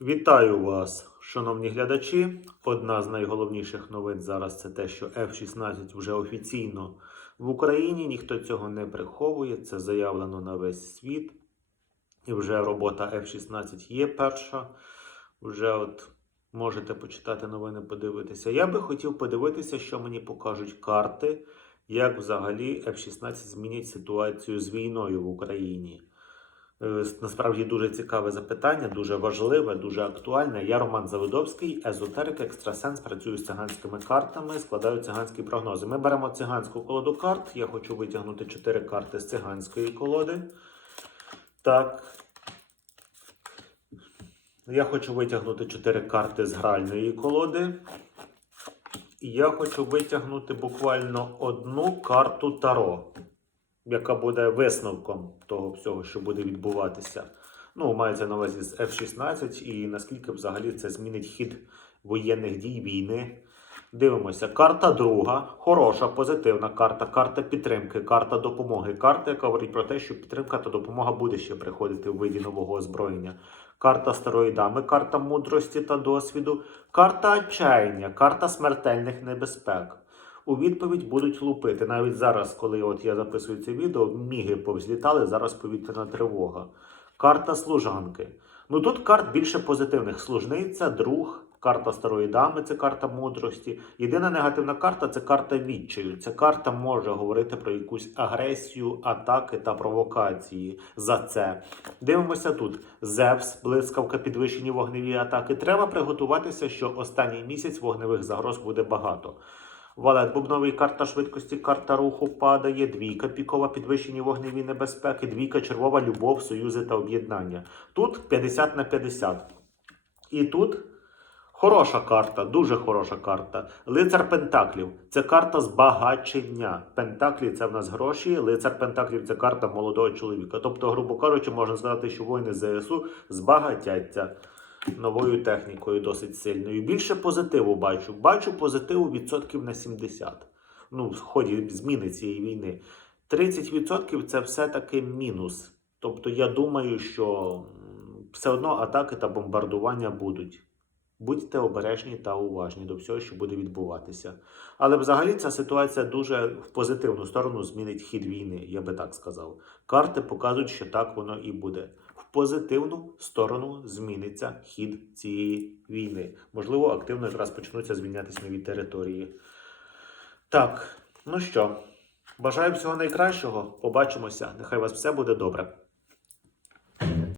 Вітаю вас, шановні глядачі. Одна з найголовніших новин зараз це те, що F-16 вже офіційно в Україні. Ніхто цього не приховує. Це заявлено на весь світ. І вже робота F-16 є перша. Вже от можете почитати новини, подивитися. Я би хотів подивитися, що мені покажуть карти, як взагалі F-16 змінять ситуацію з війною в Україні. Е, Насправді дуже цікаве запитання, дуже важливе, дуже актуальне. Я Роман Заводовський, езотерик, екстрасенс, працюю з циганськими картами, складаю циганські прогнози. Ми беремо циганську колоду карт. Я хочу витягнути 4 карти з циганської колоди. Так. Я хочу витягнути 4 карти з гральної колоди. І я хочу витягнути буквально одну карту Таро яка буде висновком того всього, що буде відбуватися. Ну, мається на увазі з F-16 і наскільки взагалі це змінить хід воєнних дій війни. Дивимося, карта друга, хороша, позитивна карта, карта підтримки, карта допомоги. Карта, яка говорить про те, що підтримка та допомога буде ще приходити в виді нового озброєння. Карта старої дами, карта мудрості та досвіду, карта отчаяння, карта смертельних небезпек. У відповідь будуть лупити. Навіть зараз, коли от я записую це відео, міги повзлітали, зараз повітряна тривога. Карта служанки. Ну тут карт більше позитивних. Служниця, друг, карта старої дами це карта мудрості. Єдина негативна карта це карта відчаю. Ця карта може говорити про якусь агресію, атаки та провокації. За це. Дивимося тут. Зевс, блискавка, підвищені вогневі атаки. Треба приготуватися, що останній місяць вогневих загроз буде багато. Валет бубновий карта швидкості, карта руху падає, двійка пікова, підвищені вогневі небезпеки, двійка червова, любов, союзи та об'єднання. Тут 50 на 50. І тут хороша карта, дуже хороша карта. Лицар Пентаклів це карта збагачення. Пентаклі це в нас гроші. Лицар Пентаклів це карта молодого чоловіка. Тобто, грубо кажучи, можна сказати, що воїни ЗСУ збагатяться новою технікою досить сильною. Більше позитиву бачу. Бачу позитиву відсотків на 70. Ну, в ході зміни цієї війни. 30% це все-таки мінус. Тобто, я думаю, що все одно атаки та бомбардування будуть. Будьте обережні та уважні до всього, що буде відбуватися. Але взагалі ця ситуація дуже в позитивну сторону змінить хід війни, я би так сказав. Карти показують, що так воно і буде. Позитивну сторону зміниться хід цієї війни. Можливо, активно якраз почнуться звільнятися нові території. Так, ну що, бажаю всього найкращого. Побачимося. Нехай у вас все буде добре.